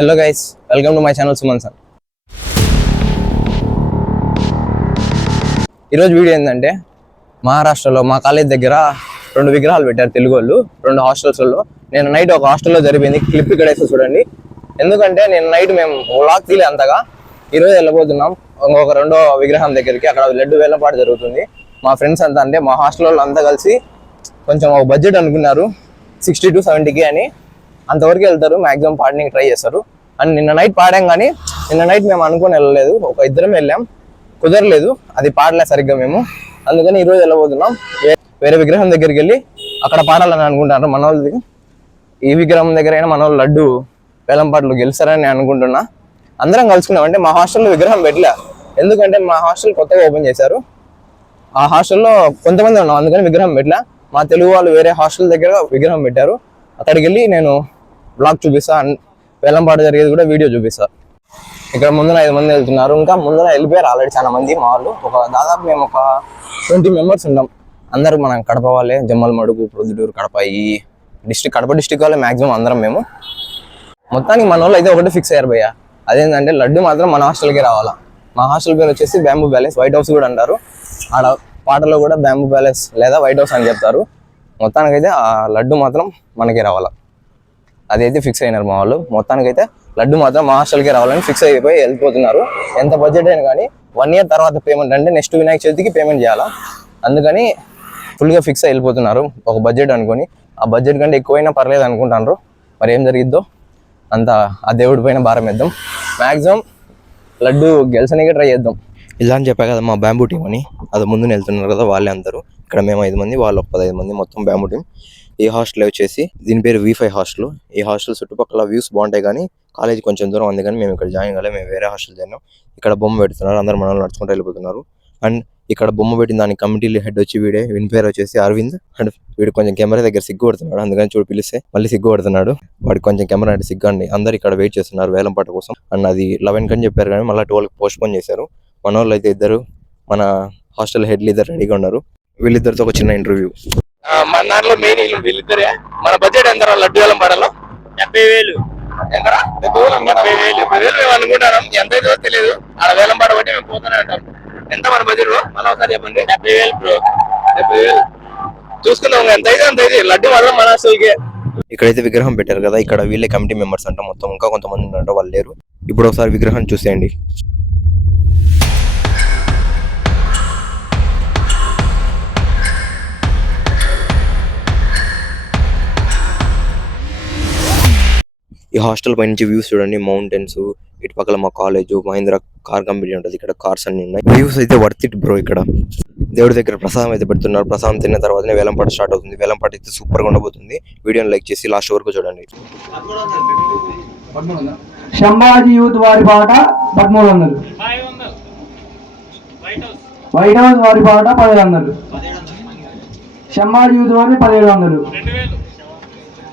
Hello guys welcome to my channel Suman sir ఈరోజు video ఏంటంటే మహారాష్ట్రలో మా కాలేజ్ దగ్గర రెండు విగ్రహాలు పెట్టారు తెలుగు వాళ్ళు రెండు హాస్టల్స్లో నేను నైట్ ఒక హాస్టల్లో జరిపింది క్లిప్ ఇక్కడ వేసి చూడండి. ఎందుకంటే నేను నైట్ మేము లాక్ తీలే అంతగా. ఈరోజు వెళ్ళబోతున్నాం ఇంకొక రెండో విగ్రహం దగ్గరికి. అక్కడ లడ్డు వేలపాటు జరుగుతుంది. మా ఫ్రెండ్స్ అంతా అంటే మా హాస్టల్ వాళ్ళు అంతా కలిసి కొంచెం ఒక బడ్జెట్ అనుకున్నారు సిక్స్టీ టు సెవెంటీకి అని. అంతవరకు వెళ్తారు మాక్సిమం పాడడానికి ట్రై చేస్తారు. అండ్ నిన్న నైట్ పాడాం కానీ నిన్న నైట్ మేము అనుకుని వెళ్ళలేదు. ఒక ఇద్దరం వెళ్ళాం. కుదరలేదు. అది పాడలే సరిగ్గా మేము. అందుకని ఈరోజు వెళ్ళబోతున్నాం. వేరే విగ్రహం దగ్గరికి వెళ్ళి అక్కడ పాడాలని అనుకుంటారు మన వాళ్ళది ఈ విగ్రహం దగ్గర అయినా మన వాళ్ళు లడ్డు వేలంపాట్లు గెలుస్తారని నేను అనుకుంటున్నా. అందరం కలుసుకున్నాం. అంటే మా హాస్టల్లో విగ్రహం పెట్టలే. ఎందుకంటే మా హాస్టల్ కొత్తగా ఓపెన్ చేశారు. ఆ హాస్టల్లో కొంతమంది ఉన్నాం. అందుకని విగ్రహం పెట్టలే. మా తెలుగు వాళ్ళు వేరే హాస్టల్ దగ్గర విగ్రహం పెట్టారు. అక్కడికి వెళ్ళి నేను బ్లాగ్ చూపిస్తా. అండ్ వేలంపాట జరిగేది కూడా వీడియో చూపిస్తా. ఇక్కడ ముందున ఐదు మంది వెళ్తున్నారు. ఇంకా ముందున వెళ్ళిపోయారు ఆల్రెడీ చాలా మంది మా వాళ్ళు. ఒక దాదాపు మేము ఒక ట్వంటీ మెంబర్స్ ఉన్నాం అందరూ మనం కడప వాళ్ళే జమ్మల మడుగు ప్రొద్దుటూరు కడప ఈ డిస్టిక్ కడప డిస్టిక్ వాళ్ళే మాక్సిమం అందరం మేము. మొత్తానికి మన వాళ్ళు అయితే ఒకటి ఫిక్స్ అయ్యారు భయ్య. అదేంటంటే లడ్డు మాత్రం మన హాస్టల్కి రావాలా. మా హాస్టల్ పేరు వచ్చేసి బ్యాంబూ ప్యాలెస్ వైట్ హౌస్ కూడా అంటారు. ఆడ పాటలో కూడా బ్యాంబూ ప్యాలెస్ లేదా వైట్ హౌస్ అని చెప్తారు. మొత్తానికైతే ఆ లడ్డు మాత్రం మనకి రావాలా. అదైతే ఫిక్స్ అయినారు మా వాళ్ళు. మొత్తానికైతే లడ్డు మాత్రం మా హాస్టల్కి రావాలని ఫిక్స్ అయిపోయి వెళ్ళిపోతున్నారు. ఎంత బడ్జెట్ అయినా కానీ వన్ ఇయర్ తర్వాత పేమెంట్ అంటే నెక్స్ట్ వినాయక చవితికి పేమెంట్ చేయాలా? అందుకని ఫుల్గా ఫిక్స్ అయిపోతున్నారు వెళ్ళిపోతున్నారు. ఒక బడ్జెట్ అనుకొని. ఆ బడ్జెట్ కంటే ఎక్కువైనా పర్లేదు అనుకుంటున్నారు. మరి ఏం జరిగిద్దో? అంత ఆ దేవుడి పైన భారం వేద్దాం. మ్యాక్సిమం లడ్డు గెలిచడానికి ట్రై చేద్దాం. ఇలా అని చెప్పా కదా మా బ్యాంబూ టీం అని. అది ముందు వెళ్తున్నారు కదా వాళ్ళే అందరూ ఇక్కడ మేము ఐదు మంది వాళ్ళు ఒక పదహైదు మంది మొత్తం బ్యాంబూ టీం ఈ హాస్టల్ వచ్చేసి దీని పేరు వి ఫైవ్ హాస్టల్. ఈ హాస్టల్ చుట్టుపక్కల వ్యూస్ బాగుంటాయి కానీ కాలేజ్ కొంచెం దూరం ఉంది కానీ మేము ఇక్కడ జాయిన్ కాలే మేము వేరే హాస్టల్ చేరినాం. ఇక్కడ బొమ్మ పెడుతున్నారు అందరు మనల్ని నడుచుకుంటూ వెళ్ళిపోతున్నారు. అండ్ ఇక్కడ బొమ్మ పెట్టిన దాని కమిటీ హెడ్ వచ్చి వీడే వీని పేరు వచ్చేసి అరవింద్. అండ్ వీడు కొంచెం కెమెరా దగ్గర సిగ్గు పడుతున్నాడు అందుకని చూడు పిలిస్తే మళ్ళీ సిగ్గు పడుతున్నాడు. వాడికి కొంచెం కెమెరా అంటే సిగ్గు అండి. అందరు ఇక్కడ వెయిట్ చేస్తున్నారు వేలం పాట కోసం. అండ్ అది లెవెన్ కని చెప్పారు కానీ మళ్ళీ ట్వెల్వ్కి పోస్ట్ పోన్ చేశారు. మన వాళ్ళు అయితే ఇద్దరు మన హాస్టల్ హెడ్లు ఇద్దరు రెడీగా ఉన్నారు. వీళ్ళిద్దరితో ఒక చిన్న ఇంటర్వ్యూ మన దాంట్లో మెయిన్ వీళ్ళిద్దరే. మన బడ్జెట్ ఎంత లడ్డు వేలం పాటలో డెబ్బై వేలు. ఎంతరా డెబ్బై వేలు డెబ్బై వేలు. డెబ్బై వేలు మేము అనుకుంటున్నాం. ఎంత అయితే తెలియదు ఆడ వేలం పాట బట్టి మేము పోతూనే ఉంటాం. ఎంత మన బడ్జెట్ మళ్ళీ ఒకసారి చెప్పండి. డెబ్బై వేలు బ్రో. డెబ్బై వేలు. చూసుకుందాం ఎంత అయితే అంత అయితే. లడ్డు మాత్రం మన అసలుకే. ఇక్కడైతే విగ్రహం పెట్టారు కదా ఇక్కడ వీళ్ళే కమిటీ మెంబర్స్ అంట మొత్తం. ఇంకా కొంతమంది ఉన్నారంట వాళ్ళు లేరు. ఇప్పుడు ఒకసారి విగ్రహం చూసేయండి. ఈ హాస్టల్ పై నుంచి వ్యూస్ చూడండి మౌంటైన్స్ ఇటు పక్కల మా కాలేజ్ మహేంద్ర కార్ కంపెనీ ఉంటుంది ఇక్కడ కార్స్ అన్ని ఉన్నాయి. వ్యూస్ అయితే వర్త్ ఇట్ బ్రో ఇక్కడ. దేవుడి దగ్గర ప్రసాదం అయితే పెడుతున్నారు. ప్రసాదం తిన్న తర్వాతనే వేలంపాట స్టార్ట్ అవుతుంది. వేలంపాట అయితే సూపర్గా ఉండబోతుంది. వీడియోని లైక్ చేసి లాస్ట్ వరకు చూడండి. శంభాజీ యూత్ వారి పాట పదమూడు వందలు. వైట్ హౌస్ వారి పాట పదిహేడు వందలు. శంభాజీ యూత్ వారి పదిహేడు వందలు.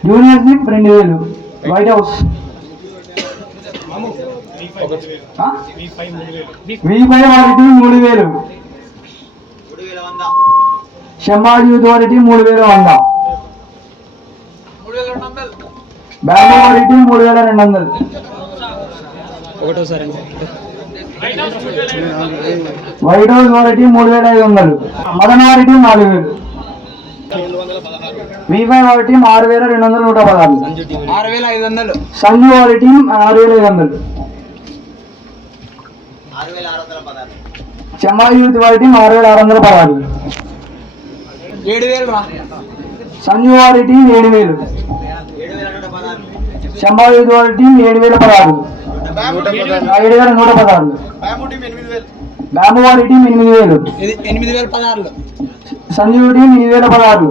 జూనియర్ రెండు వేలు. వైట్ హౌస్ వి ఫైవ్ వారి టీం మూడు వేలు శంభాజీ యూత్ వారి టీం మూడు వేలు వంద బ్యాంబో వారి టీం మూడు వేల రెండు వందలు వైట్ హౌస్ వారికి మూడు వేల ఐదు వందలు మదన్ వారికి నాలుగు వేలు వారి టీం ఆరు వేల రెండు వందల నూట పదహారు. ఆరు వేల ఐదు వందలు. సంజు టీం ఆరు వేల ఐదు వందలు. చెమ్మాయి యూత్ వారి టీం ఆరు వేల ఆరు వందల పదహారు. ఏడు వేలు రా. సంజు వారి టీం ఏడు వేలు. చెమ్మాయి యూత్ వారి టీం ఏడు వేల పదహారు. నూట పదహారు బ్యాంబు వారి టీం ఎనిమిది వేలు. ఇది ఎనిమిది వేల పదహారు సంజీవ్ టీం ఎనిమిది వేల పదహారు.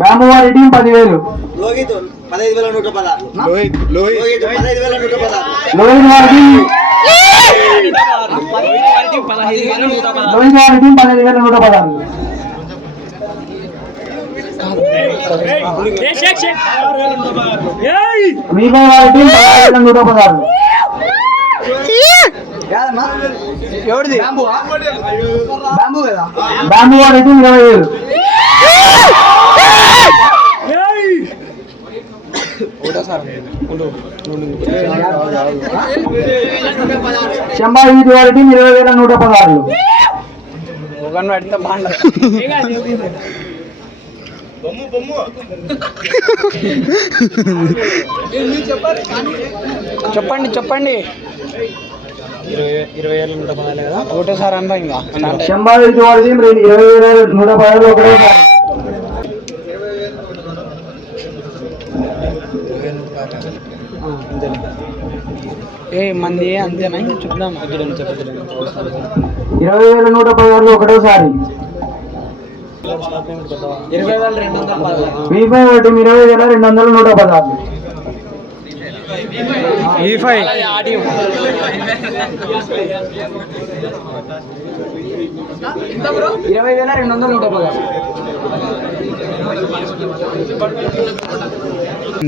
బ్యాంబు వారి టీం పదివేలు. లోహిత్ పదహైదు వేల నూట పదహారు. లోహిత్ పదహైదు లోహిత్ పదహైదు వేల నూట పదహారు. లోహిత్ వారి టీం. పదిహేను వేల నూట పదహారు. మీపై వారి టీం పదహారు వేల నూట పదహారు. ఎవరిది బ్యాంబు కదా బ్యాంబు ఇరవై వేలు శంభా యూత్ వారి ఇరవై వేల నూట పదహారులు చెప్పండి చెప్పండి. ఇరవై వేల నూట పదాలు కదా? ఒకటేసారి అంతా ఇంకా. ఇరవై వేల నూట ఒకటేసారి ఏ మంది అంతేనా? ఇంకా ఇరవై వేల నూట పదహారులు ఒకటోసారి పదహారు వీపై ఒకటి ఇరవై వేల రెండు వందల నూట పదహారు. ఇరవై వేల రెండు వందల నూట పదహారు.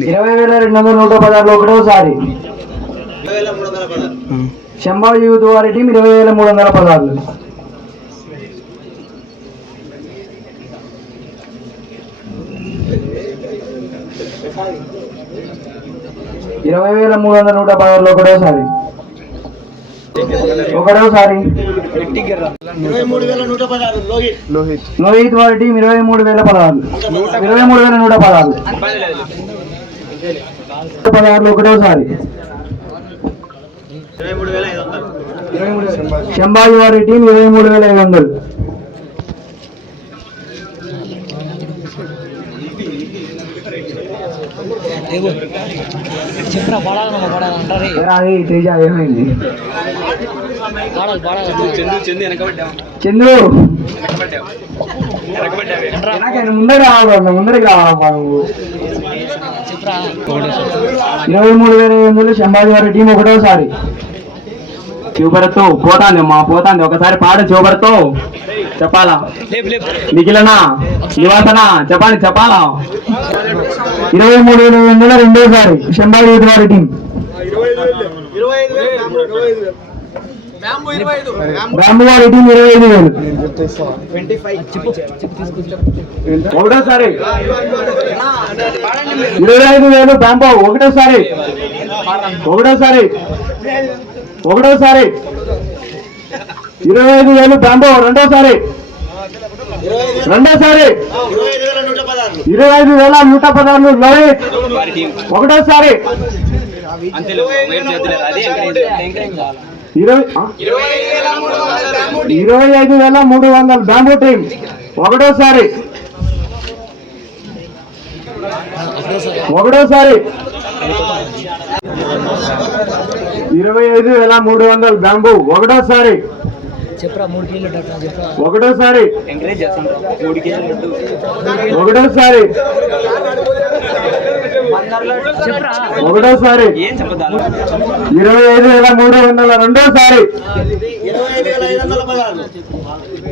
ఇరవై వేల రెండు వందల నూట పదహారులు ఒకటోసారి పదహారు శంభా యూత్ వారి టీం ఇరవై వేల మూడు వందల పదహారులు ఇరవై వేల మూడు వందల నూట పదహారులు ఒకటోసారి. ఒకటోసారి. లోహిత్. వారి టీం ఇరవై మూడు వేల పదహారు. ఇరవై మూడు వేల నూట పదహారు. పదహారులు ఒకటోసారి. శంభాజీ వారి టీం ఇరవై మూడు వేల ఐదు వందలు. చెప్పరా పడాలన్న పడాలంటారు తేజ ఏమైంది? పాడాలి పాడాలి చందు ముందర రావాలి ముందరికి రావాలమ్మా నువ్వు. ఇరవై మూడు వేల ఐదు వందలు శంభాజీ వారి టీం ఒకటోసారి. చూపరతో పోతాంది అమ్మా పోతాంది. ఒకసారి పాడు చూపరతో చెప్పాలా? నిఖిలనా? నివాసన? చెప్పండి చెప్పాలా? ఇరవై మూడు ఐదు వందల రెండోసారి శంభాజీ వారి టీం. ఇరవై వారి టీం ఇరవై ఐదు వేలు. ఒకటోసారి. ఇరవై ఐదు వేలు బ్యాంబో ఒకటోసారి. ఒకటోసారి. ఒకటోసారి. ఇరవై ఐదు వేలు బ్యాంబో రెండోసారి. రెండోసారి. ఇరవై ఐదు వేల నూట పదహారు ఇరవై ఐదు వేల పదహారు లోహిత్ ఒకటోసారి. ఇరవై ఇరవై ఐదు వేల మూడు వందలు బ్యాంబో టీం ఒకటోసారి. ఒకటోసారి. ఇరవై ఐదు వేల మూడు వందలు బ్యాంబూ. ఒకటోసారి. చెప్పరా మూడు కిలో చెప్పరా. ఒకటోసారి. ఒకటోసారి. చెప్పరా. ఒకటోసారి. ఏం చెప్పదా ఇరవై ఐదు వేల మూడు వందల రెండోసారి. ఇరవై ఐదు వేల ఐదు వందల పదహారు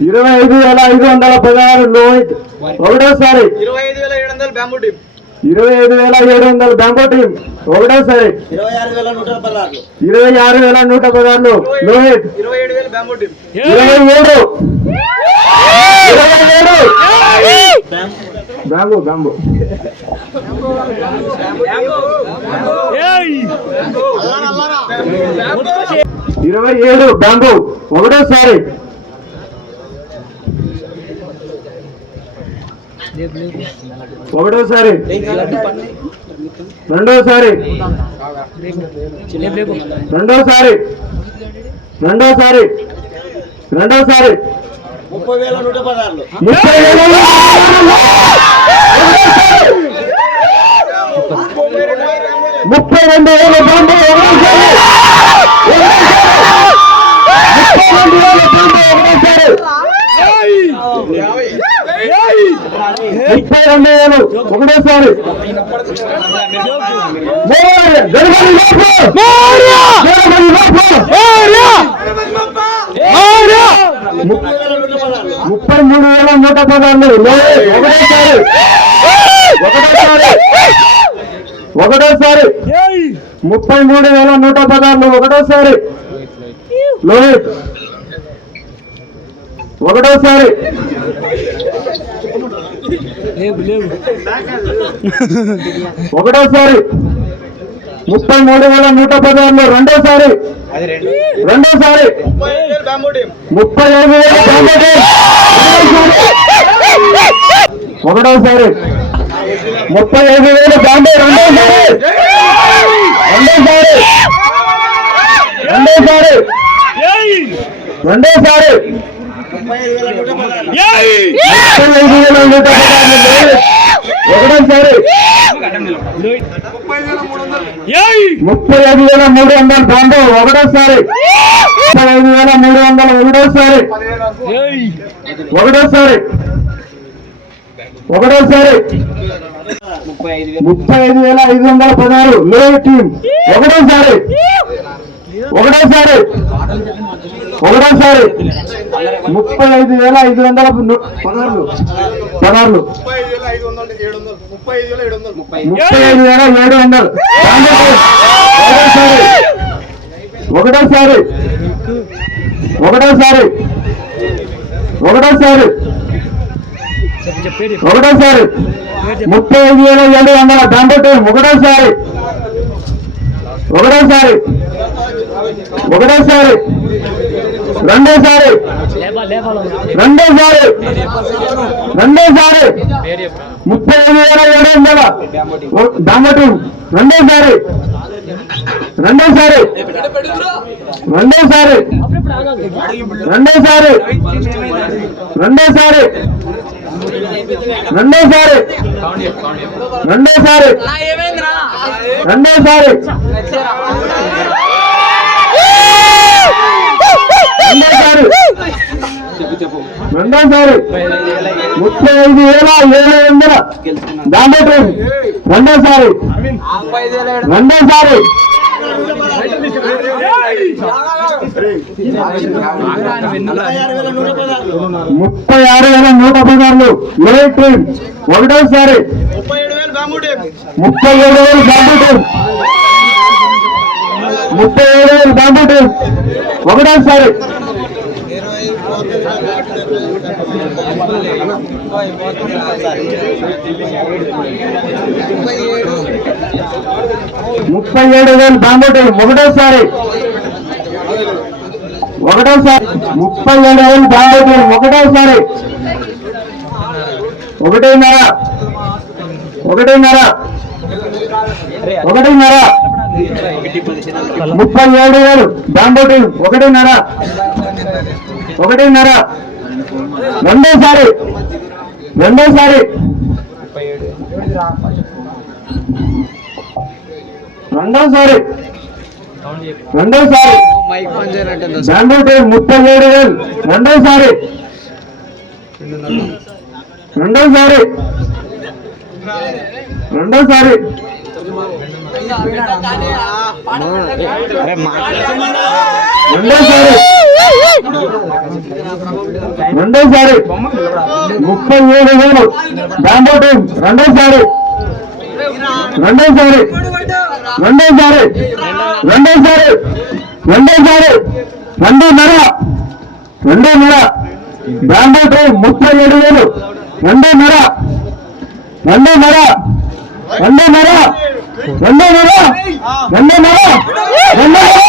ఇరవై ఐదు వేల ఐదు వందల పదహారు లోహిత్ ఒకటోసారి. ఇరవై ఐదు వేల ఏడు వందల బ్యాంబు ఇరవై ఐదు వేల ఏడు వందల బ్యాంబో టీం ఒకటోసారి ఇరవై ఆరు వేల నూట పదహారు. ఇరవై ఆరు వేల నూట పదహారు లోహిత్. ఇరవై ఏడు వేల బ్యాంబు టీం ఇరవై ఏడు. ఇరవై ఏడు. బ్యాంబు బ్యాంబు ఇరవై ఏడు బ్యాంబు ఒకటోసారి ఒకటోసారి. రెండోసారి. రెండోసారి. రెండోసారి. రెండోసారి. ముప్పై వేల నూట పదార్లు ముప్పై వేల ముప్పై రెండు వేల బాంబు ముప్పై రెండు వేల బాంబు ఒకటోసారి ముప్పై రెండు వేలు ఒకటోసారి! ముప్పై మూడు వేల నూట పదహారు. ఒకటోసారి. ఒకటోసారి. ఒకటోసారి. ముప్పై మూడు వేల నూట పదహారు. ఒకటోసారి. లోహిత్. ఒకటోసారి. ఒకటోసారి ముప్పై మూడు వేల నూట పదహారులో రెండోసారి రెండోసారి ముప్పై ఐదు వేల ఒకటోసారి ముప్పై ఐదు వేల బాంబే రెండోసారి రెండోసారి రెండోసారి రెండోసారి ముప్పై ఐదు వేల ఒకటోసారి ముప్పై ఐదు వేల మూడు వందల రెండు ఒకటోసారి ముప్పై ఐదు వేల మూడు వందల ఒకటోసారి ఒకటోసారి ఒకటోసారి ముప్పై ఐదు వేల ఐదు వందల పదహారు లో టీం ఒకటోసారి. ఒకటోసారి. ఒకటోసారి ముప్పై ఐదు వేల ఐదు వందల ను- పదహారు ముప్పై ఐదు వేల ఏడు వందలు. ఒకటోసారి. ఒకటోసారి. ఒకటోసారి. ఒకటోసారి. ఒకటోసారి. ముప్పై ఐదు వేల ఏడు వందల. దాంట్లో ఒకటోసారి. ఒకటోసారి. ఒకటోసారి. రెండోసారి. రెండోసారి. రెండోసారి. ముప్పై ఐదు వేల ఏడు వందల. దాంట్లో రెండోసారి. రెండోసారి. రెండోసారి. రెండోసారి. రెండోసారి. రెండోసారి. రెండోసారి. రెండోసారి. రెండోసారి. రెండోసారి. ముప్పై ఐదు వేల ఏడు వందల దాంట్లో రెండోసారి. రెండోసారి. ముప్పై ఆరు వేల నూట పదహారులు. ఏ ట్రైన్ ఒకటోసారి. ముప్పై ఏడు వేలు బాంబు ముప్పై ఏడు వేలు బాంబు ట్రైన్ ఒకటోసారి. ముప్పై ఏడు వేలు బాంబోటలు ఒకటోసారి. ఒకటోసారి. ముప్పై ఏడు వేలు బాంబోటలు ఒకటోసారి. ఒకటిన్నర. ఒకటిన్నర. ఒకటిన్నర. ముప్పై ఏడు వేలు. బాంబోటలు ఒకటిన్నర. ఒకటిన్నర. రెండోసారి. రెండోసారి. రెండోసారి. రెండోసారి. బెంగళూరు ముప్పై ఏడు వేలు. రెండోసారి. రెండోసారి. రెండోసారి. రెండోసారి ముప్పై ఏడు వేలు. బ్యాంబో టీం రెండోసారి రెండోసారి రెండోసారి రెండోసారి రెండోసారి రెండున్నర రెండున్నర. బ్యాంబో టీం ముప్పై ఏడు వేలు. రెండున్నర. రెండున్నర. రెండున్నర. రెండో నెల రెండో నెల రెండో నెల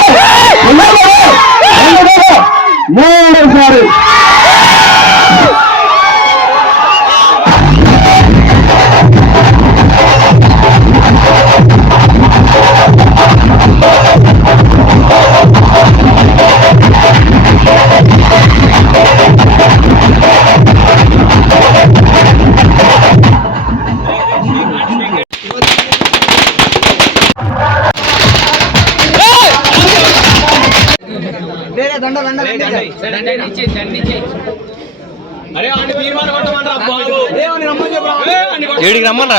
రెండో నెల రెండో నెల మూడోసారి. ఏడికి రమ్మని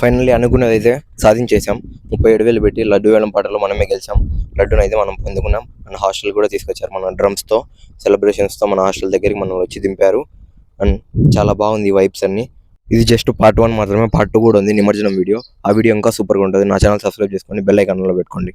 ఫైనల్లీ అనుకున్నది అయితే సాధించేసాం ముప్పై ఏడు వేలు పెట్టి లడ్డు వేలం పాటలో మనమే గెలిచాం. లడ్డును అయితే మనం పొందుకున్నాం. మన హాస్టల్ కూడా తీసుకొచ్చారు మన డ్రమ్స్తో సెలబ్రేషన్స్తో మన హాస్టల్ దగ్గరికి మనం వచ్చి దింపారు. అండ్ చాలా బాగుంది వైబ్స్ అన్ని. ఇది జస్ట్ పార్ట్ వన్ మాత్రమే పార్ట్ టూ కూడా ఉంది. నిమజ్జనం వీడియో ఆ వీడియో ఇంకా సూపర్గా ఉంటుంది. నా ఛానల్ సబ్స్క్రైబ్ చేసుకొని బెల్ ఐకాన్లో పెట్టుకోండి.